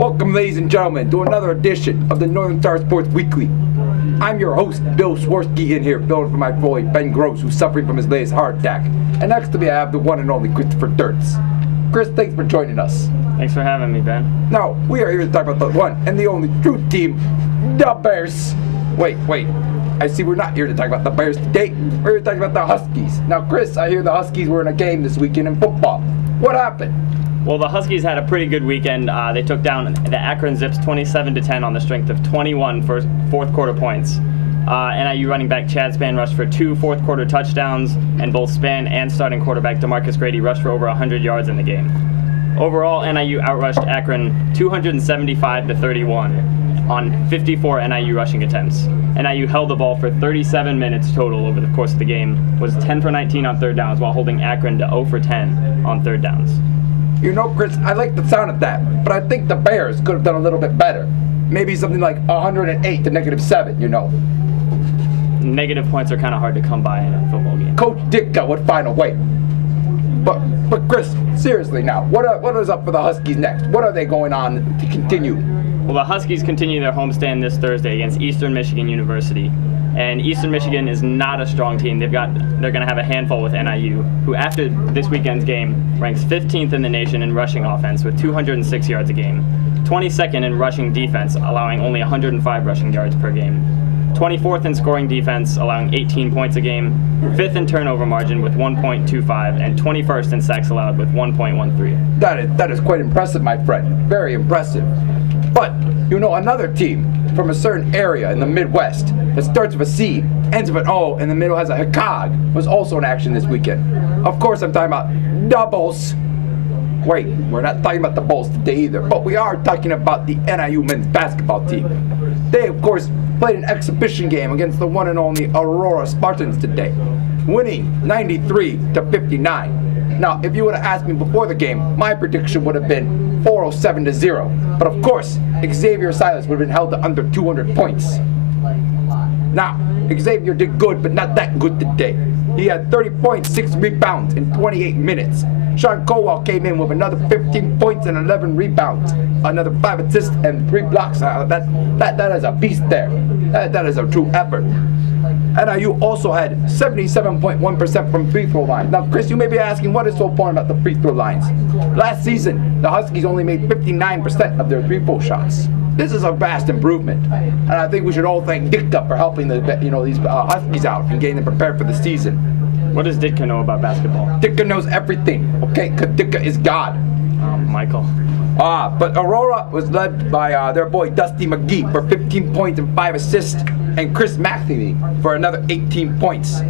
Welcome, ladies and gentlemen, to another edition of the Northern Star Sports Weekly. I'm your host, Bill Swarsky, in here, filling for my boy, Ben Gross, who's suffering from his latest heart attack. And next to me, I have the one and only Christopher Dirtz. Chris, thanks for joining us. Thanks for having me, Ben. Now, we are here to talk about the one and the only true team, the Bears. Wait. I see we're not here to talk about the Bears today. We're here to talk about the Huskies. Now, Chris, I hear the Huskies were in a game this weekend in football. What happened? Well, the Huskies had a pretty good weekend. They took down the Akron Zips 27-10 on the strength of 21 fourth quarter points. NIU running back Chad Spann rushed for 2 fourth quarter touchdowns, and both Spann and starting quarterback DeMarcus Grady rushed for over 100 yards in the game. Overall, NIU outrushed Akron 275-31 on 54 NIU rushing attempts. NIU held the ball for 37 minutes total over the course of the game, was 10 for 19 on third downs, while holding Akron to 0 for 10 on third downs. You know, Chris, I like the sound of that, but I think the Bears could have done a little bit better. Maybe something like 108 to -7, you know. Negative points are kind of hard to come by in a football game. Coach Ditka would find a way. But Chris, seriously now, what is up for the Huskies next? What are they going on to continue? Well, the Huskies continue their homestand this Thursday against Eastern Michigan University. And Eastern Michigan is not a strong team. They're going to have a handful with NIU, who after this weekend's game ranks 15th in the nation in rushing offense with 206 yards a game, 22nd in rushing defense, allowing only 105 rushing yards per game, 24th in scoring defense, allowing 18 points a game, 5th in turnover margin with 1.25, and 21st in sacks allowed with 1.13. That is quite impressive, my friend. Very impressive. But, you know, another team from a certain area in the Midwest that starts with a C, ends with an O, and the middle has a Hikag, was also in action this weekend. Of course, I'm talking about doubles. Wait, we're not talking about the Bulls today either, but we are talking about the NIU men's basketball team. They, of course, played an exhibition game against the one and only Aurora Spartans today, winning 93-59. Now, if you would have asked me before the game, my prediction would have been 407-0. But of course, Xavier Silas would have been held to under 200 points. Now, Xavier did good, but not that good today. He had 30 points, 6 rebounds in 28 minutes. Sean Cowell came in with another 15 points and 11 rebounds, another 5 assists and 3 blocks. That is a beast there. That is a true effort. NIU also had 77.1% from free throw lines. Now, Chris, you may be asking, what is so important about the free throw lines? Last season, the Huskies only made 59% of their three-throw shots. This is a vast improvement, and I think we should all thank Ditka for helping these Huskies out and getting them prepared for the season. What does Ditka know about basketball? Ditka knows everything, okay? Because Ditka is God. Michael. But Aurora was led by their boy Dusty McGee for 15 points and 5 assists, and Chris McNamee for another 18 points.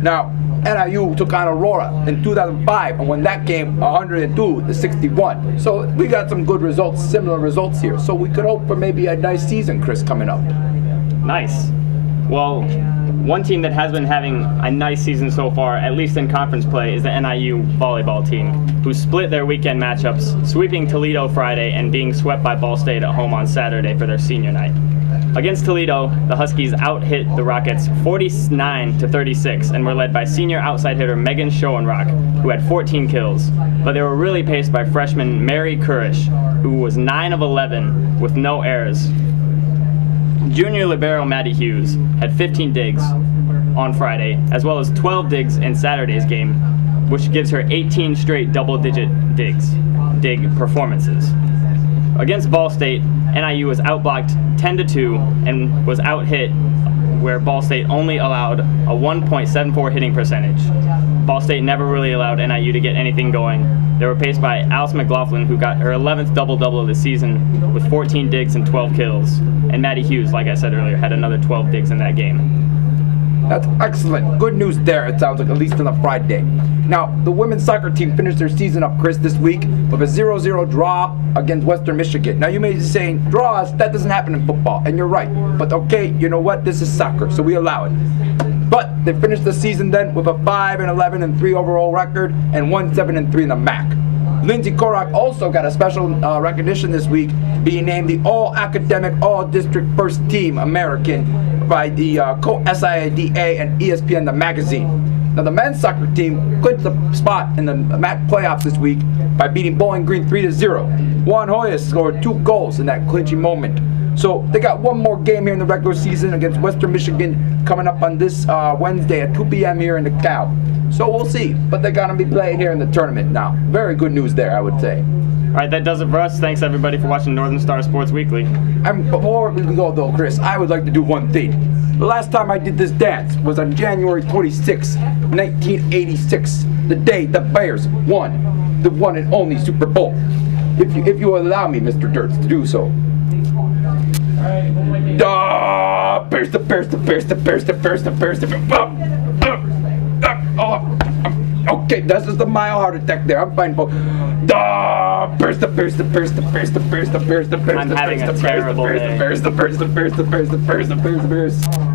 Now, NIU took on Aurora in 2005 and won that game 102-61. So we got some good results, similar results here. So we could hope for maybe a nice season, Chris, coming up. Nice. Well, one team that has been having a nice season so far, at least in conference play, is the NIU volleyball team, who split their weekend matchups, sweeping Toledo Friday and being swept by Ball State at home on Saturday for their senior night. Against Toledo, the Huskies out-hit the Rockets 49-36 and were led by senior outside hitter Megan Schoenrock, who had 14 kills. But they were really paced by freshman Mary Kurish, who was 9 of 11 with no errors. Junior libero Maddie Hughes had 15 digs on Friday, as well as 12 digs in Saturday's game, which gives her 18 straight double-digit dig performances. Against Ball State, NIU was outblocked 10-2 and was out-hit, where Ball State only allowed a 1.74 hitting percentage. Ball State never really allowed NIU to get anything going. They were paced by Alice McLaughlin, who got her 11th double-double of the season with 14 digs and 12 kills. And Maddie Hughes, like I said earlier, had another 12 digs in that game. That's excellent. Good news there, it sounds like, at least on a Friday. Now, the women's soccer team finished their season up, Chris, this week with a 0-0 draw against Western Michigan. Now, you may be saying, draws, that doesn't happen in football, and you're right. But okay, you know what? This is soccer, so we allow it. But they finished the season then with a 5-11-3 overall record and 1-7-3 in the MAC. Lindsey Korak also got a special recognition this week, being named the All-Academic, All-District First Team American by the SIADA and ESPN, the magazine. Now, the men's soccer team clinched a spot in the MAC playoffs this week by beating Bowling Green 3-0, Juan Hoyos scored 2 goals in that clinching moment. So they got one more game here in the regular season against Western Michigan coming up on this Wednesday at 2 p.m. here in the Cow. So we'll see, but they're going to be playing here in the tournament now. Very good news there, I would say. All right, that does it for us. Thanks, everybody, for watching Northern Star Sports Weekly. And before we go, though, Chris, I would like to do one thing. The last time I did this dance was on January 26, 1986, the day the Bears won the one and only Super Bowl. If you allow me, Mr. Dirts, to do so. Bears, the Bears, the Bears, the Bears, the Bears, the Bears, the Bears. Okay, this is the mild heart attack there. I'm fine, folks. Bears, the Bears, the Bears, the Bears, the Bears, the Bears, the Bears, the Bears, the Bears, the Bears, the Bears, the Bears, the Bears, the Bears, the Bears, the Bears, the Bears, the Bears.